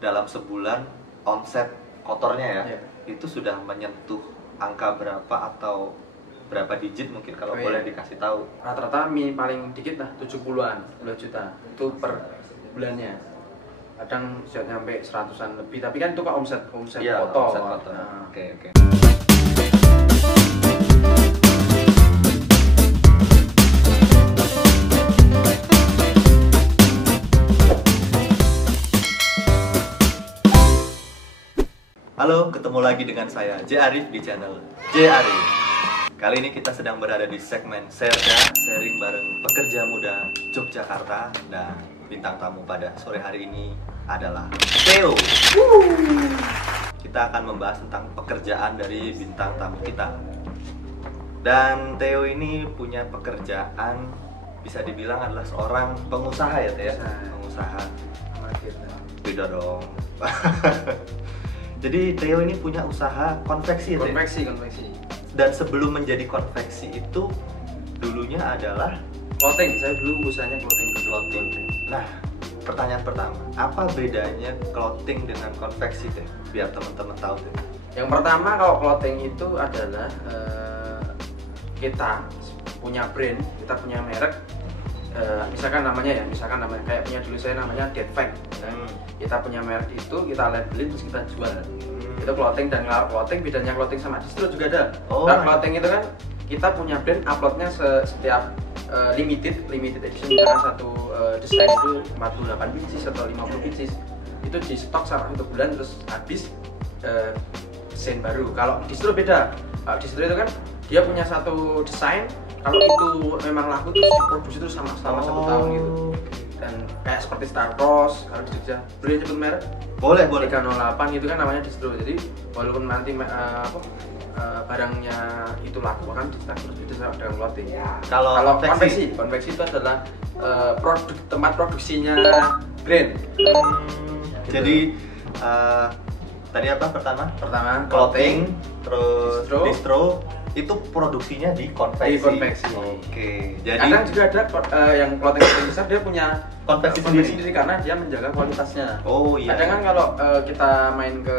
dalam sebulan omset kotornya ya, itu sudah menyentuh angka berapa atau berapa digit mungkin kalau boleh dikasih tahu? Rata-rata paling dikit lah 70-an, 10 juta itu per bulannya. Kadang bisa nyampe 100-an lebih, tapi kan itu kok omset kotor. Omset kotor. Nah. Oke. Halo, ketemu lagi dengan saya J Arif di channel J Arif. Kali ini kita sedang berada di segmen Serda, sharing bareng pekerja muda Yogyakarta. Dan bintang tamu pada sore hari ini adalah Theo. Kita akan membahas tentang pekerjaan dari bintang tamu kita. Dan Theo ini punya pekerjaan bisa dibilang adalah seorang pengusaha ya Theo? Pengusaha. Beda dong. Jadi Theo ini punya usaha konveksi ya? Konveksi. Dan sebelum menjadi konveksi itu dulunya adalah clothing. Saya dulu usahanya clothing. Nah, pertanyaan pertama, apa bedanya clothing dengan konveksi Theo? Biar teman-teman tahu Theo. Yang pertama, kalau clothing itu adalah kita punya brand, kita punya merek. Misalkan namanya kayak punya dulu saya namanya Dead Fact. Kita punya merek itu, kita labelin terus kita jual. Itu clothing. Dan clothing bedanya clothing sama distro juga ada. Clothing itu kan kita punya brand, uploadnya setiap limited edition, misalkan satu desain itu 48 pieces atau 50 pieces. Itu di stok sama 1 bulan terus habis desain baru. Kalau distro beda. Kalau distro itu kan dia punya satu desain, kalau itu memang laku terus diproduksi itu selama 1 tahun gitu. Dan kayak seperti Star Cross, kalau di Jogja boleh nyebut merek? Boleh. 308 itu kan namanya distro. Jadi walaupun nanti barangnya itu laku akan terus beda dengan clothing. Kalau konveksi itu adalah tempat produksinya brand. Gitu. Jadi tadi apa pertama clothing, terus distro itu produksinya di konveksi. Oke. Jadi kadang juga ada yang clothing besar dia punya konveksi sendiri karena dia menjaga kualitasnya. Oh iya. Kadang kan kalau kita main ke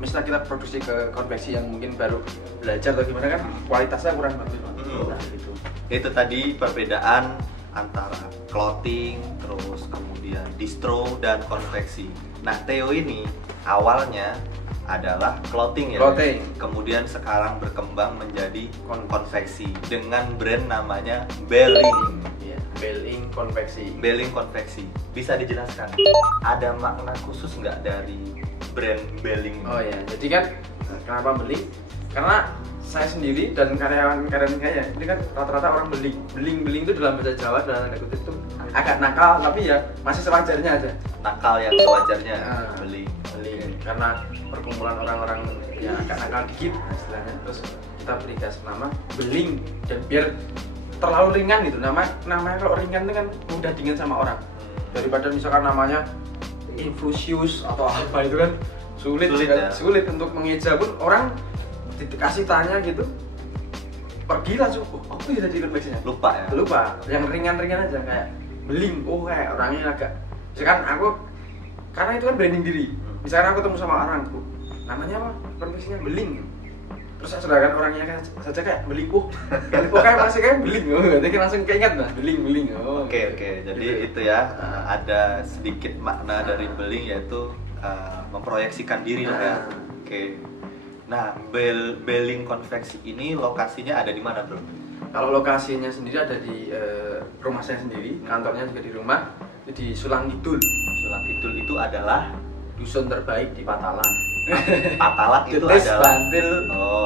misalnya kita produksi ke konveksi yang mungkin baru belajar atau gimana kan kualitasnya kurang bagus. Nah, gitu. Itu tadi perbedaan antara clothing, terus kemudian distro dan konveksi. Nah, Theo ini awalnya adalah clothing ya. Kemudian sekarang berkembang menjadi konveksi dengan brand namanya Belling. Belling konveksi. Bisa dijelaskan ada makna khusus nggak dari brand Belling? Oh ya, jadi kan kenapa Belling? Karena saya sendiri dan karyawan saya ini kan rata-rata orang beling itu dalam bahasa Jawa dalam tanda kutip itu agak nakal, tapi ya masih sewajarnya aja. Nakal yang sewajarnya. Beling. Karena perkumpulan orang-orang yang agak nakal dikit istilahnya, terus kita beri nama beling dan biar terlalu ringan gitu. Namanya kalau ringan itu kan mudah diingat sama orang. Daripada misalkan namanya Infusius atau apa itu kan sulit untuk mengeja pun orang dikasih tanya gitu pergi langsung apa ya tadi konveksinya lupa yang ringan-ringan aja kayak beling kayak orangnya agak misalkan aku karena itu kan branding diri misalkan aku ketemu sama orang namanya apa konveksinya beling terus sedangkan orangnya saja kayak beling kayak masih kayak beling berarti langsung keinget lah beling oke jadi itu ya ada sedikit makna dari beling yaitu memproyeksikan diri lah ya. Oke. Nah, Belling konveksi ini lokasinya ada di mana, Bro? Kalau lokasinya sendiri ada di rumah saya sendiri, kantornya juga di rumah, di Sulang Kidul. Sulang Kidul itu adalah dusun terbaik di Patalan. Patalan itu adalah Bantul,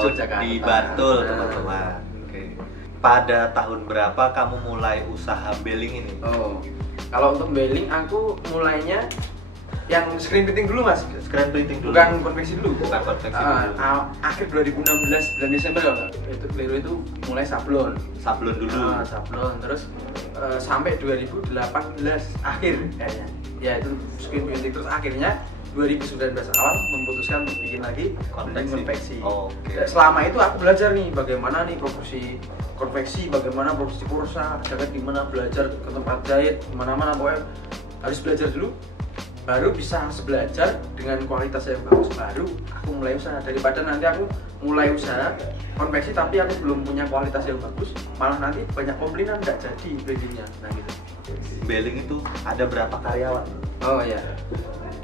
Yogyakarta. Di Bantul, teman-teman. Oke. Pada tahun berapa kamu mulai usaha Belling ini? Kalau untuk Belling aku mulainya yang screen printing dulu mas, bukan konveksi dulu. Akhir 2016 bulan Desember kalau itu keliru itu mulai sablon dulu. Sablon terus sampai 2018 akhir kayaknya. Ya itu screen printing terus akhirnya 2019 awal memutuskan untuk bikin lagi konveksi. Selama itu aku belajar nih bagaimana nih produksi konveksi, bagaimana produksi kursa, jaket gimana, belajar ke tempat jahit, mana-mana pokoknya harus belajar dulu. baru bisa belajar dengan kualitas yang bagus, baru aku mulai usaha. Daripada nanti aku mulai usaha konveksi tapi aku belum punya kualitas yang bagus, malah nanti banyak komplainan nggak jadi beddingnya. Nah gitu. Bedding itu ada berapa karyawan? Oh iya,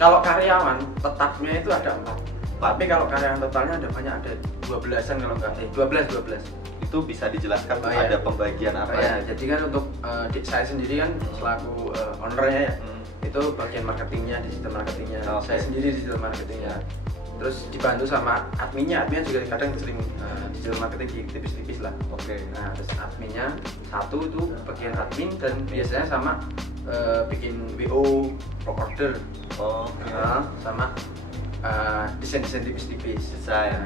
kalau karyawan tetapnya itu ada 4, tapi kalau karyawan totalnya ada banyak, ada 12-an kalau nggak, 12. Itu bisa dijelaskan iya. Ada pembagian apa ya? Jadi kan untuk saya sendiri kan selaku ownernya ya, itu bagian marketingnya, digital marketingnya, saya sendiri digital marketingnya. Terus dibantu sama adminnya juga kadang sering digital marketing tipis-tipis lah. Nah terus adminnya satu itu bagian admin dan biasanya sama bikin WO, order, sama desain-desain tipis-tipis.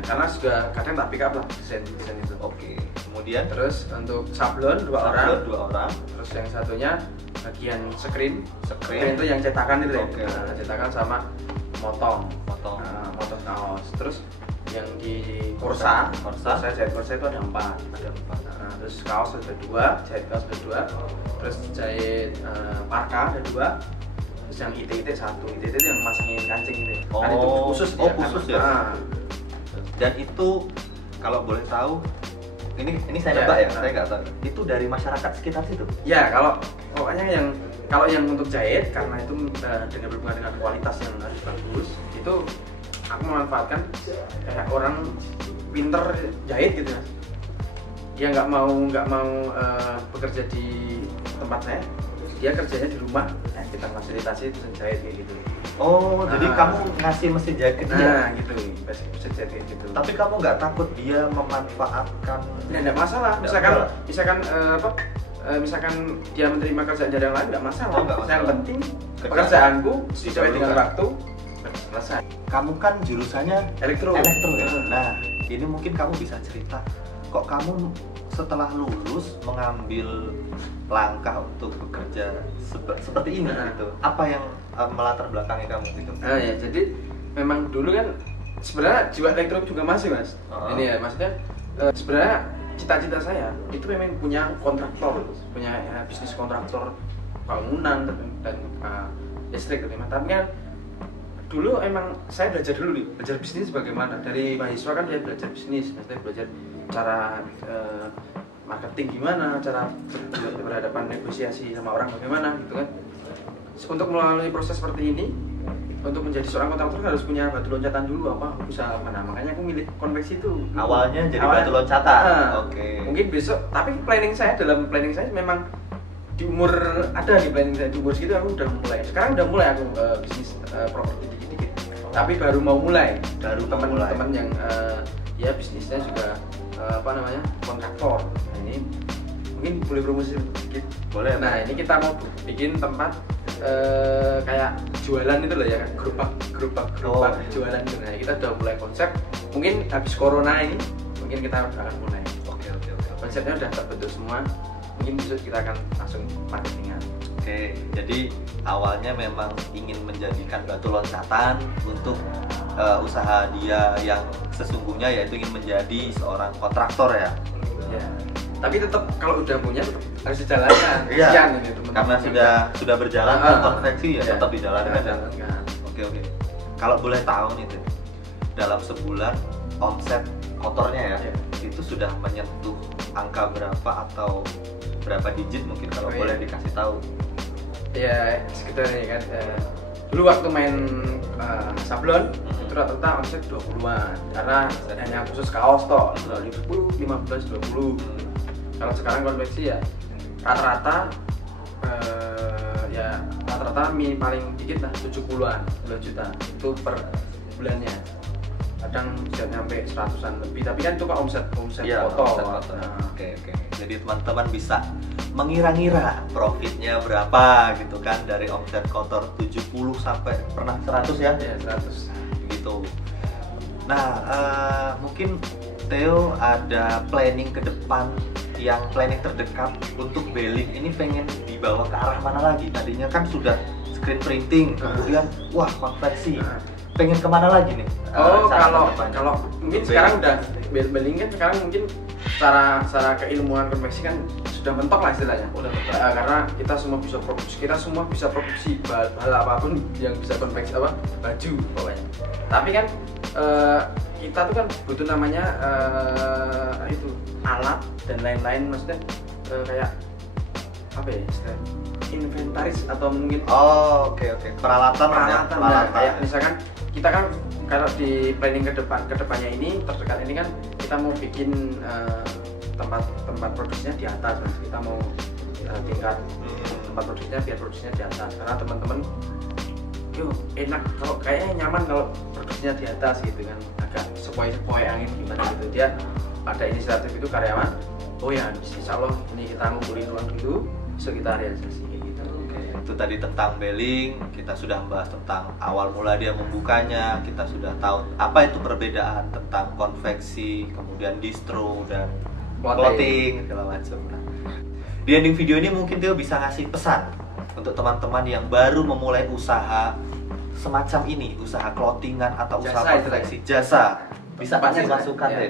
Karena juga kadang tak pick up lah desain itu. Kemudian terus untuk sablon dua orang. Terus yang satunya bagian screen itu yang cetakan itu ya. Cetakan sama motong kaos. Terus yang di kursa saya jahit kursa itu ada 4. Terus kaos ada 2, jahit kaos ada 2. Terus jahit parka ada 2. Terus yang IT 1, IT itu yang masangin kancing ini. Kan itu khusus ya. Dan itu kalau boleh tahu, ini saya nebak ya, saya nggak tahu. Itu dari masyarakat sekitar situ? Ya, kalau pokoknya kalau yang untuk jahit, karena itu dengan berhubungan dengan kualitas yang harus bagus, itu aku memanfaatkan kayak orang pinter jahit gitu ya. Dia nggak mau bekerja di tempat saya, dia kerjanya di rumah. Nah, kita fasilitasi mesin jahit kayak gitu. Jadi kamu ngasih mesin jahit ke dia? Gitu, mesin jahit kayak gitu. Tapi kamu nggak takut dia memanfaatkan? Nggak masalah. Misalkan dia menerima kerjaan dari yang lain, nggak masalah. Yang penting pekerjaanku sesuai dengan waktu selesai. Kamu kan jurusannya elektro ya? Nah, ini mungkin kamu bisa cerita, kok kamu setelah lulus mengambil langkah untuk bekerja seperti ini gitu? Apa yang melatar belakangi kamu gitu? Ya, jadi memang dulu kan sebenarnya jiwa elektro juga masih mas. Ini ya maksudnya sebenarnya cita-cita saya itu memang punya kontraktor, punya bisnis kontraktor bangunan dan listrik gitu. Tapi kan dulu emang saya belajar bisnis bagaimana. Dari mahasiswa kan dia belajar bisnis, maksudnya belajar cara marketing gimana, cara berhadapan negosiasi sama orang bagaimana gitu kan. Untuk melalui proses seperti ini, untuk menjadi seorang kontraktor harus punya batu loncatan dulu, usaha apa. Nah, makanya aku milih konveksi itu. Awalnya jadi batu loncatan. Mungkin besok, tapi dalam planning saya memang di umur planning saya di umur segitu aku udah mulai. Sekarang udah mulai aku bisnis properti dikit-dikit. Tapi baru mau mulai. Teman-teman yang ya bisnisnya juga kontraktor. Nah, ini mungkin boleh promosi sedikit. Boleh. Nah, ini kita mau bikin tempat kayak jualan itu loh ya, gerobak jualan gitu. Nah, kita udah mulai konsep. Mungkin habis corona ini mungkin kita akan mulai. Oke. Konsepnya udah terbentuk semua. Mungkin besok kita akan langsung marketingan. Jadi awalnya memang ingin menjadikan batu loncatan untuk usaha dia yang sesungguhnya, yaitu ingin menjadi seorang kontraktor ya. Tapi tetap kalau udah punya tetap harus dijalankan. Karena sudah berjalan kan konveksi ya, tetap dijalankan. Oke. Kalau boleh tahu nih, dalam sebulan omset kotornya ya, itu sudah menyentuh angka berapa atau berapa digit mungkin kalau boleh dikasih tahu? Ya sekitar ini kan. Dulu waktu main sablon itu rata-rata omset 20-an, karena hanya khusus kaos toh, 10, 15, 20. Kalau sekarang konveksi ya rata-rata paling dikit lah 70-an, 2 juta itu per bulannya. Kadang bisa nyampe 100-an lebih, tapi kan itu omset kotor. Oke. Jadi teman-teman bisa mengira-ngira profitnya berapa gitu kan, dari omset kotor 70 sampai pernah 100 ya? Ya, 100 gitu. Nah, mungkin Theo ada planning ke depan, yang planning terdekat untuk Beling ini pengen dibawa ke arah mana lagi? Tadinya kan sudah screen printing, kemudian konveksi. pengen kemana lagi nih? Kalau mungkin sekarang udah beling kan sekarang mungkin secara keilmuan konveksi kan sudah mentok lah istilahnya. Karena kita semua bisa produksi hal apapun yang bisa konveksi baju pokoknya. Tapi kan kita tuh kan butuh namanya itu alat dan lain-lain, maksudnya kayak apa ya istilahnya, inventaris atau mungkin oke. peralatan. Kayak misalkan kita kan kalau di planning kedepannya ini terdekat ini kan kita mau bikin tempat produksinya di atas, Mas. Kita mau tingkat tempat produksinya biar produksinya di atas, karena teman-teman enak kalau kayaknya nyaman kalau produksinya di atas gitu kan, agak sepoi angin gimana gitu. Dia ada inisiatif itu karyawan, insya Allah ini kita ngumpulin uang dulu so kita realisasi gitu. Itu tadi tentang beling, kita sudah membahas tentang awal mula dia membukanya, kita sudah tahu apa itu perbedaan tentang konveksi, kemudian distro dan clothing segala macam. Nah, di ending video ini mungkin Theo bisa ngasih pesan untuk teman-teman yang baru memulai usaha semacam ini, usaha clothingan atau usaha konveksi jasa. Bisa kasih masukan ya.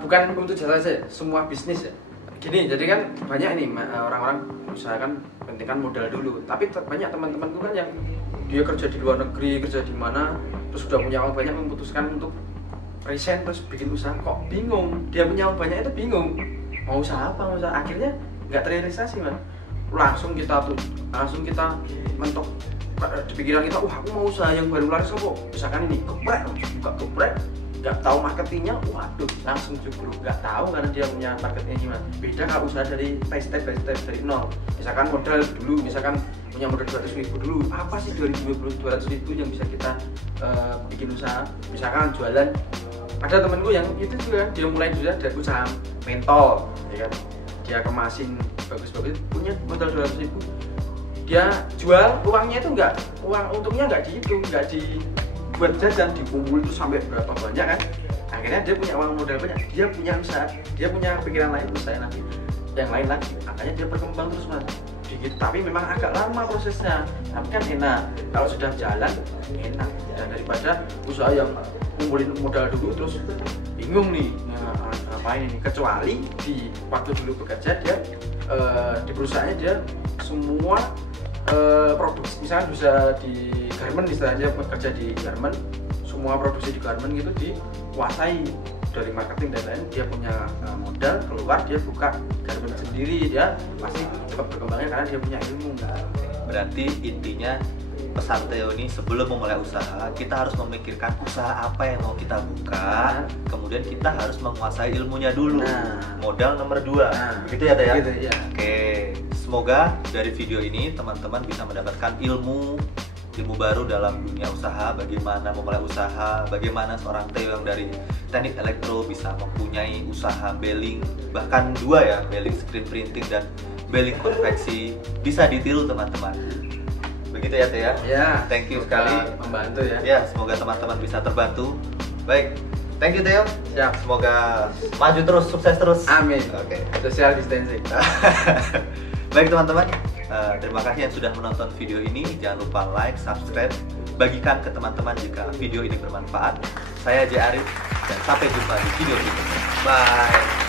Bukan untuk jasa saja, semua bisnis ya. Gini, jadi kan banyak ini orang-orang usahakan pentingkan modal dulu. Tapi banyak teman-temanku kan yang dia kerja di luar negeri, kerja di mana, terus sudah punya uang banyak memutuskan untuk resign terus bikin usaha, kok bingung. Dia punya uang banyak itu bingung. Mau usaha apa? Akhirnya nggak terrealisasi, man. Langsung kita mentok di pikiran kita, aku mau usaha yang baru laris kok. Misalkan ini buka geprek, nggak tahu marketingnya, waduh langsung cukup nggak tahu karena dia punya marketingnya gimana. Beda kalau usaha dari step by step dari nol. Misalkan modal dulu, misalkan punya modal 200.000 dulu, apa sih 200.000 yang bisa kita bikin usaha. Misalkan jualan, ada temenku yang itu juga dia mulai juga dari usaha mentol, ya kan, dia kemasin bagus-bagus, punya modal 200.000, dia jual, uangnya itu uang untungnya nggak dihitung, nggak dibuat jajan, dikumpul itu sampai berapa banyak kan. Akhirnya dia punya uang modal banyak, dia punya usaha, dia punya pikiran lain, usaha nanti yang lain lagi, makanya dia berkembang terus, Mas. Dikit, tapi memang agak lama prosesnya, tapi kan enak kalau sudah jalan, enak. Dan daripada usaha yang ngumpulin modal dulu terus bingung nih ngapain ini, kecuali di waktu dulu bekerja dia di perusahaannya dia semua produksi, misalnya bisa di garment, istilahnya bekerja di garment, semua produksi di garment gitu dikuasai, dari marketing dan lain, dia punya modal, keluar dia buka garment sendiri, dia pasti cepat berkembangnya karena dia punya ilmu. Berarti intinya pesan Theo ini, sebelum memulai usaha kita harus memikirkan usaha apa yang mau kita buka, kemudian kita harus menguasai ilmunya dulu. Modal nomor 2, begitu ya Theo? Gitu, ya. Oke, semoga dari video ini teman-teman bisa mendapatkan ilmu baru dalam dunia usaha, bagaimana memulai usaha, bagaimana seorang Theo yang dari teknik elektro bisa mempunyai usaha beling, bahkan 2 ya, beling screen printing dan beling konveksi, bisa ditiru teman-teman. Begitu ya Theo? Ya. Thank you sekali, membantu ya. Ya, semoga teman-teman bisa terbantu. Baik, thank you Theo. Siap. Semoga maju terus, sukses terus. Amin. Oke. Social distancing. Baik teman-teman, terima kasih yang sudah menonton video ini. Jangan lupa like, subscribe, bagikan ke teman-teman jika video ini bermanfaat. Saya J. Arif dan sampai jumpa di video berikutnya. Bye.